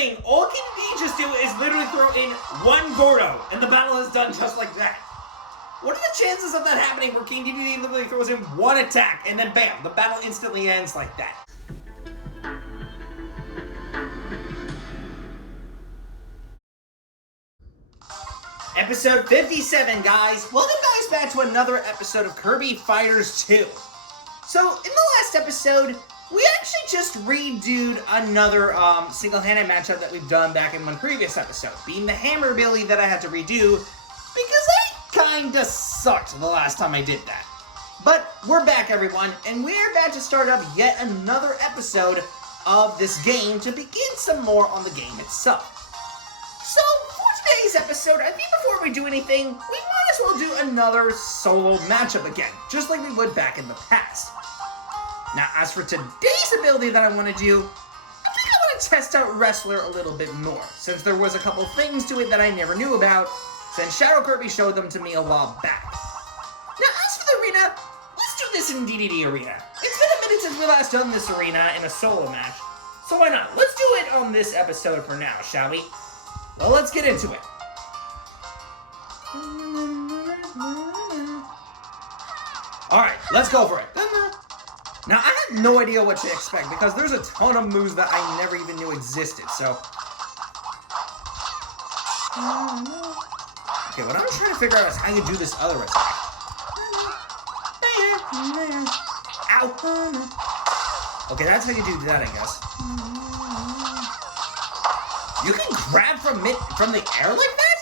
thing. All King Dedede just do is literally throw in one Gordo, and the battle is done just like that. What are the chances of that happening where King Dedede literally throws in one attack, and then bam, the battle instantly ends like that? Episode 57, guys. Welcome guys back to another episode of Kirby Fighters 2. So, in the last episode, we actually just redoed another single-handed matchup that we've done back in one previous episode, being the hammer ability that I had to redo, because I kinda sucked the last time I did that. But we're back, everyone, and we're about to start up yet another episode of this game to begin some more on the game itself. So, for today's episode, I think before we do anything, we might as well do another solo matchup again, just like we would back in the past. Now, as for today's ability that I want to do, I think I want to test out Wrestler a little bit more, since there was a couple things to it that I never knew about, since Shadow Kirby showed them to me a while back. Now, as for the arena, let's do this in DDD Arena. It's been a minute since we last done this arena in a solo match, so why not? Let's do it on this episode for now, shall we? Well, let's get into it. Alright, let's go for it. Now, I had no idea what to expect, because there's a ton of moves that I never even knew existed, so... Okay, what I'm trying to figure out is how you do this other attack. Ow! Okay, that's how you do that, I guess. You can grab from the air like that?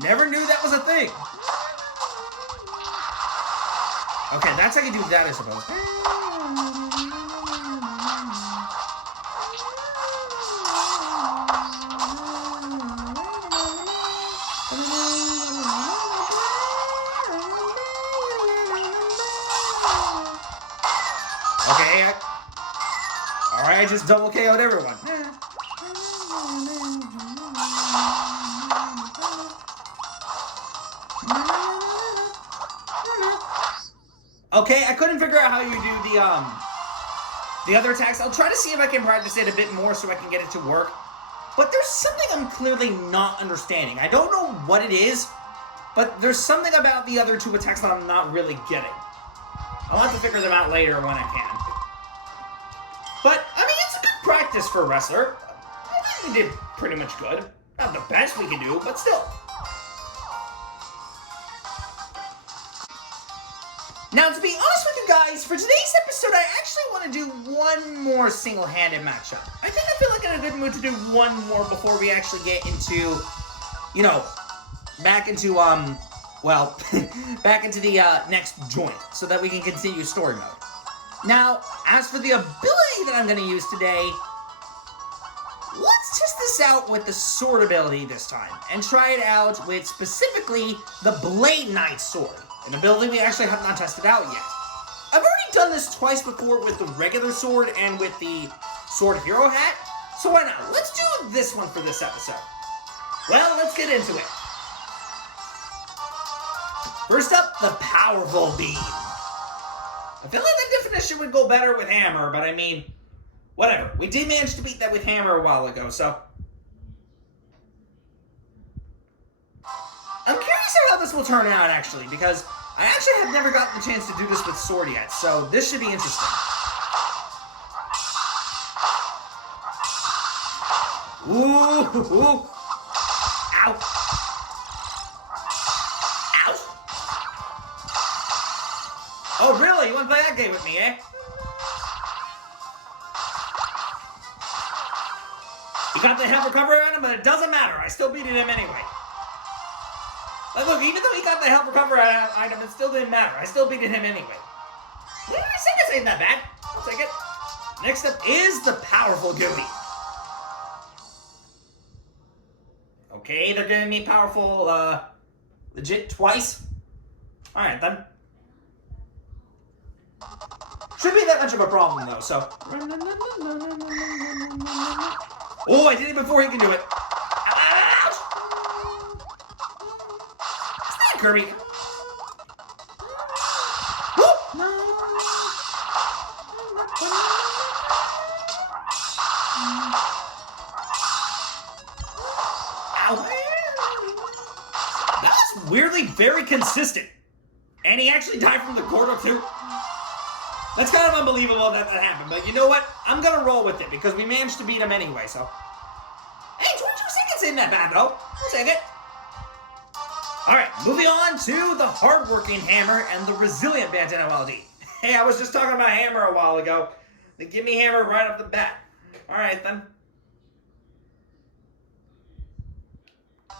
Never knew that was a thing. Okay, that's how you do that, I suppose. Okay, alright, I just double KO'd everyone. Okay, I couldn't figure out how you do the other attacks. I'll try to see if I can practice it a bit more so I can get it to work. But there's something I'm clearly not understanding. I don't know what it is, but there's something about the other two attacks that I'm not really getting. I'll have to figure them out later when I can. But, I mean, it's a good practice for a wrestler. I think we did pretty much good. Not the best we can do, but still. Now, to be honest with you guys, for today's episode, I actually want to do one more single-handed matchup. I think I feel like I'm in a good mood to do one more before we actually get into, you know, back into, well, back into the next joint, so that we can continue story mode. Now, as for the ability that I'm going to use today, let's test this out with the sword ability this time, and try it out with specifically the Blade Knight sword. An ability we actually have not tested out yet. I've already done this twice before with the regular sword and with the Sword Hero hat, so why not? Let's do this one for this episode. Well, let's get into it. First up, the Powerful Beam. I feel like the definition would go better with Hammer, but I mean, whatever. We did manage to beat that with Hammer a while ago, so... I'm curious how this will turn out, actually, because I actually have never gotten the chance to do this with Sword yet, so this should be interesting. Ooh! Ow! Ouch! Oh, really? You want to play that game with me, eh? He got the health recovery on him, but it doesn't matter. I still beat him anyway. Like, look, even though he got the health recovery item, it still didn't matter. I still beat him anyway. Yeah, I think this ain't that bad. I'll take it. Next up is the Powerful Gooey. Okay, they're giving me powerful, legit twice. Alright, then. Shouldn't be that much of a problem, though, so. Oh, I did it before he could do it. Ouch! Stand, Kirby. very consistent. And he actually died from the Gordo too. That's kind of unbelievable that happened. But you know what? I'm going to roll with it because we managed to beat him anyway, so. Hey, 22 seconds ain't that bad, though. We'll take it. Alright, moving on to the hardworking Hammer and the resilient Bandana LD. Hey, I was just talking about Hammer a while ago. Then give me Hammer right off the bat. Alright, then.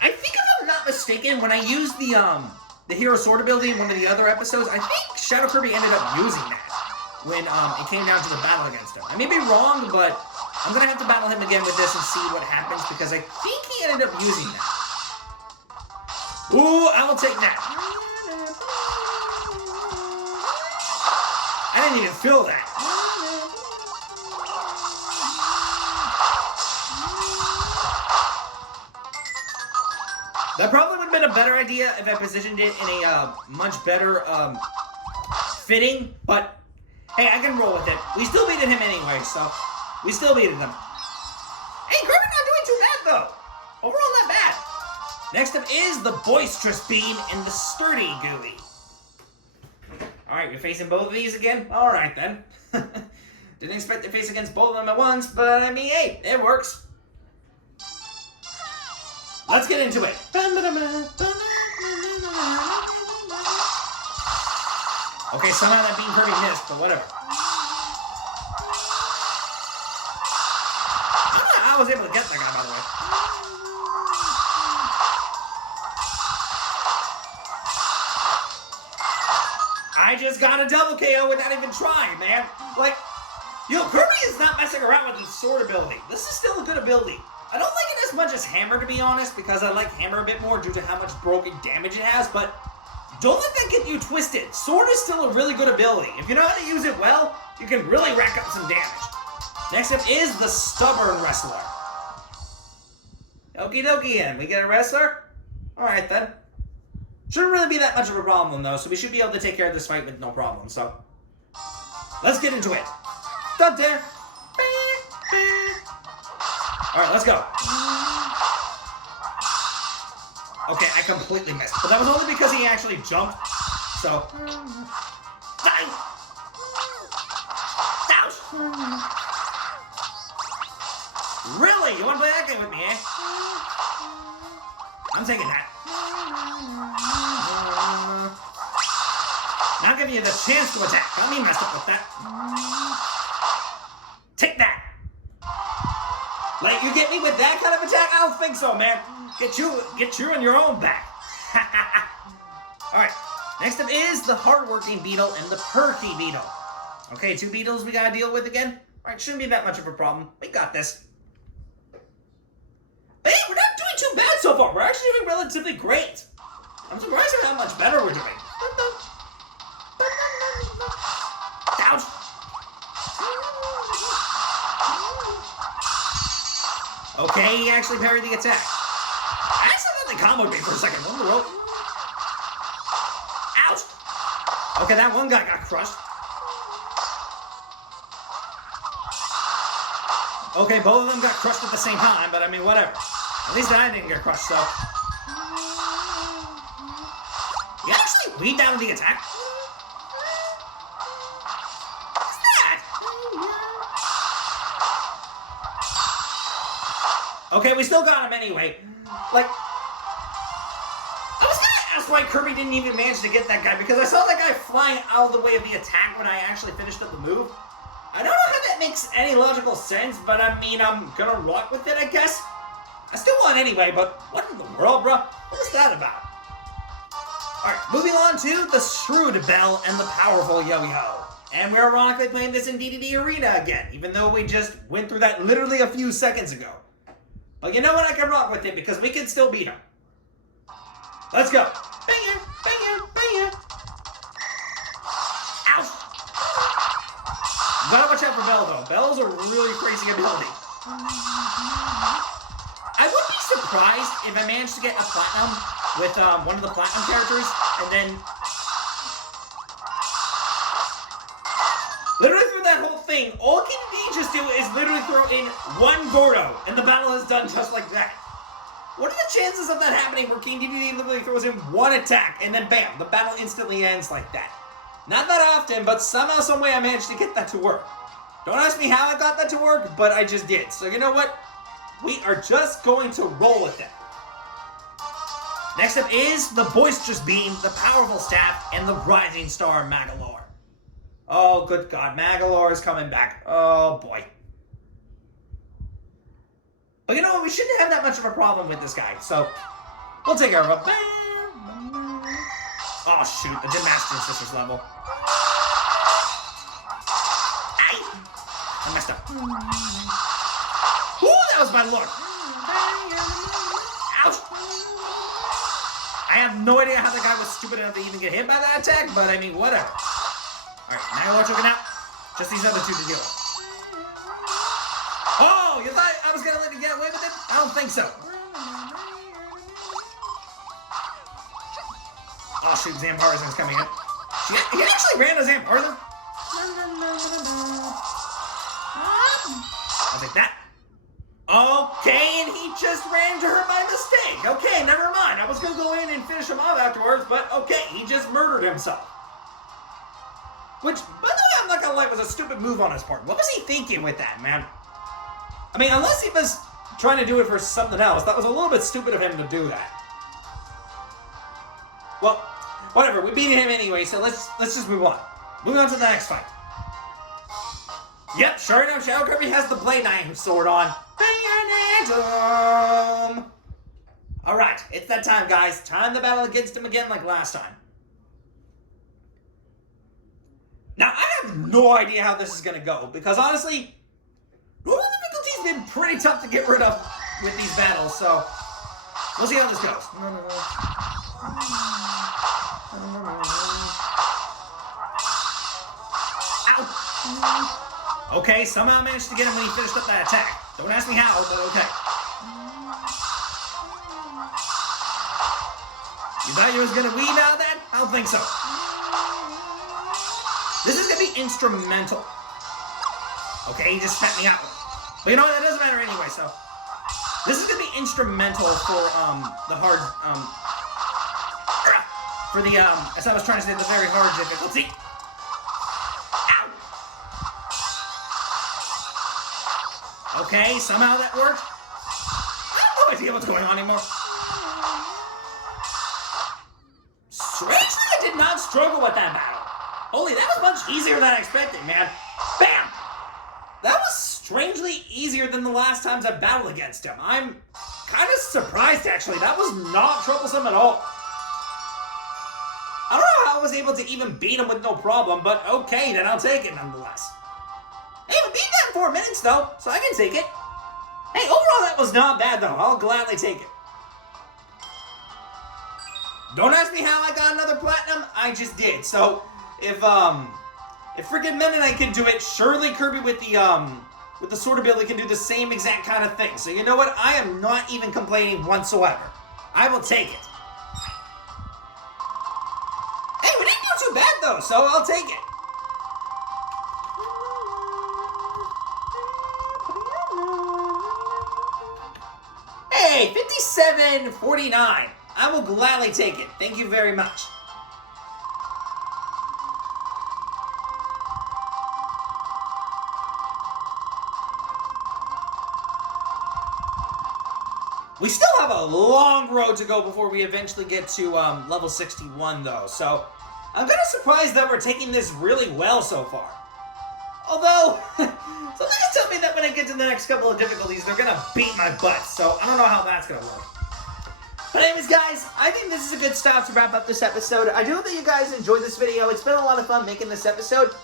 I think if I'm not mistaken, when I used the Hero Sword ability in one of the other episodes, I think Shadow Kirby ended up using that when it came down to the battle against him. I may be wrong, but I'm going to have to battle him again with this and see what happens because I think he ended up using that. Ooh, I will take that. I didn't even feel that. That probably would have been a better idea if I positioned it in a much better fitting, but hey, I can roll with it. We still beat him anyway, so we still beat him. Hey, Kirby not doing too bad, though. Overall, not bad. Next up is the Boisterous Beam and the Sturdy Gooey. Alright, we're facing both of these again? Alright, then. Didn't expect to face against both of them at once, but I mean, hey, it works. Let's get into it. Okay, somehow that beam Kirby missed, but whatever. I don't know how I was able to get that guy, by the way. I just got a double KO without even trying, man. Like, Kirby is not messing around with his sword ability. This is still a good ability. I don't like it as much as Hammer, to be honest, because I like Hammer a bit more due to how much broken damage it has, but don't let that get you twisted. Sword is still a really good ability. If you know how to use it well, you can really rack up some damage. Next up is the Stubborn Wrestler. Okie dokie, and we get a wrestler? Alright then. Shouldn't really be that much of a problem though, so we should be able to take care of this fight with no problem, so. Let's get into it. Dun there. Alright, let's go. Okay, I completely missed. But that was only because he actually jumped. So. Die! Ouch! Really? You want to play that game with me, eh? I'm taking that. Not giving you the chance to attack. Got me messed up with that. Take that! Like, you get me with that kind of attack? I don't think so, man. Get you on your own back. Alright, next up is the hardworking Beetle and the perky Beetle. Okay, two Beetles we gotta deal with again. Alright, shouldn't be that much of a problem. We got this. But hey, we're not doing too bad so far. We're actually doing relatively great. I'm surprised at how much better we're doing. Ouch! Okay, he actually parried the attack. I accidentally comboed me for a second. On the rope. Ouch! Okay, that one guy got crushed. Okay, both of them got crushed at the same time, but I mean, whatever. At least I didn't get crushed, so. You actually weed down the attack? What's that? Okay, we still got him anyway. Like, I was gonna ask why Kirby didn't even manage to get that guy, because I saw that guy flying out of the way of the attack when I actually finished up the move. I don't know how that makes any logical sense, but I mean, I'm gonna rock with it, I guess. I still won anyway, but what in the world, bruh? What was that about? Alright, moving on to the Shrewd Bell and the Powerful Yo-Yo. And we're ironically playing this in DDD Arena again, even though we just went through that literally a few seconds ago. But you know what? I can rock with it because we can still beat him. Let's go. Bang it, bang it, bang it. Ouch! Gotta watch out for Bell, though. Bell's a really crazy ability. I would be surprised if I managed to get a platinum with one of the platinum characters, and then literally through that whole thing, all he can just do is literally throw in one Gordo, and the battle is done just like that. What are the chances of that happening where King DDD literally throws in one attack and then bam, the battle instantly ends like that? Not that often, but somehow, some way I managed to get that to work. Don't ask me how I got that to work, but I just did. So you know what? We are just going to roll with it. Next up is the Boisterous Beam, the Powerful Staff, and the Rising Star Magalore. Oh, good God. Magalore is coming back. Oh, boy. But you know what? We shouldn't have that much of a problem with this guy. So, we'll take care of him. Oh, shoot. I did Master and Sisters level. Aye. I messed up. Ooh, that was my look. Ouch. I have no idea how the guy was stupid enough to even get hit by that attack, but I mean, whatever. Alright, Magalore took it out. Just these other two to deal with. Oh, you thought I was going to let you get away with it? I don't think so. Oh, shoot, Zamparzin's coming in. He actually ran to Zamparzen? I'll take that. Okay, and he just ran to her by mistake. Okay, never mind. I was going to go in and finish him off afterwards, but okay, he just murdered himself. Which, by the way, I'm not going to lie, was a stupid move on his part. What was he thinking with that, man? I mean, unless he was trying to do it for something else, that was a little bit stupid of him to do that. Well, whatever, we beat him anyway, so let's just move on. Moving on to the next fight. Yep, sure enough, Shadow Kirby has the Blade Knight sword on. Alright, it's that time, guys. Time to battle against him again like last time. Now, I have no idea how this is going to go, because honestly, normal difficulty's been pretty tough to get rid of with these battles, so we'll see how this goes. Ow! Okay, somehow I managed to get him when he finished up that attack. Don't ask me how, but okay. You thought you was going to weave out of that? I don't think so. This is going to be instrumental. Okay, he just spat me out. But you know what? That doesn't matter anyway, so. This is going to be instrumental for, the hard, for the, as I was trying to say, the very hard difficulty. Okay, somehow that worked. I have no idea what's going on anymore. Strangely, I did not struggle with that battle. Holy, that was much easier than I expected, man. Bam! That was strangely easier than the last times I battled against him. I'm kind of surprised, actually. That was not troublesome at all. I don't know how I was able to even beat him with no problem, but okay, then I'll take it nonetheless. Hey, we beat that in 4 minutes, though, so I can take it. Hey, overall, that was not bad, though. I'll gladly take it. Don't ask me how I got another platinum. I just did. So, if freaking Mennonite can do it, surely Kirby with the sword ability can do the same exact kind of thing. So, you know what? I am not even complaining whatsoever. I will take it. Hey, we didn't do too bad, though, so I'll take it. Hey, 57.49. I will gladly take it. Thank you very much. We still have a long road to go before we eventually get to level 61, though. So I'm kind of surprised that we're taking this really well so far. Although, something is telling me that when I get to the next couple of difficulties, they're going to beat my butt. So I don't know how that's going to work. But anyways, guys, I think this is a good stop to wrap up this episode. I do hope that you guys enjoyed this video. It's been a lot of fun making this episode.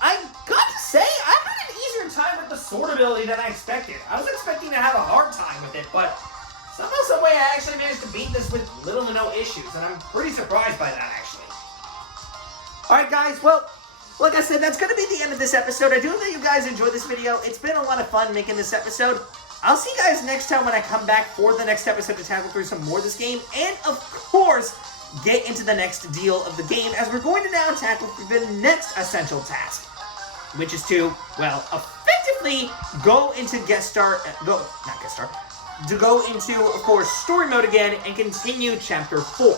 I got to say, I had an easier time with the sword ability than I expected. I was expecting to have a hard time with it, but somehow, some way, I actually managed to beat this with little to no issues, and I'm pretty surprised by that, actually. Alright, guys, well, like I said, that's going to be the end of this episode. I do hope that you guys enjoyed this video. It's been a lot of fun making this episode. I'll see you guys next time when I come back for the next episode to tackle through some more of this game, and, of course, get into the next deal of the game, as we're going to now tackle the next essential task, which is to, well, effectively go into to go into, of course, story mode again and continue Chapter 4.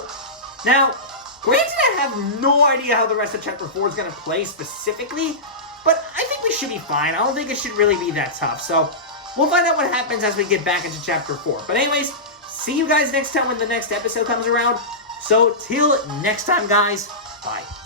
Now, granted, I have no idea how the rest of Chapter 4 is going to play specifically, but I think we should be fine. I don't think it should really be that tough. So, we'll find out what happens as we get back into Chapter 4. But anyways, see you guys next time when the next episode comes around. So, till next time, guys, bye.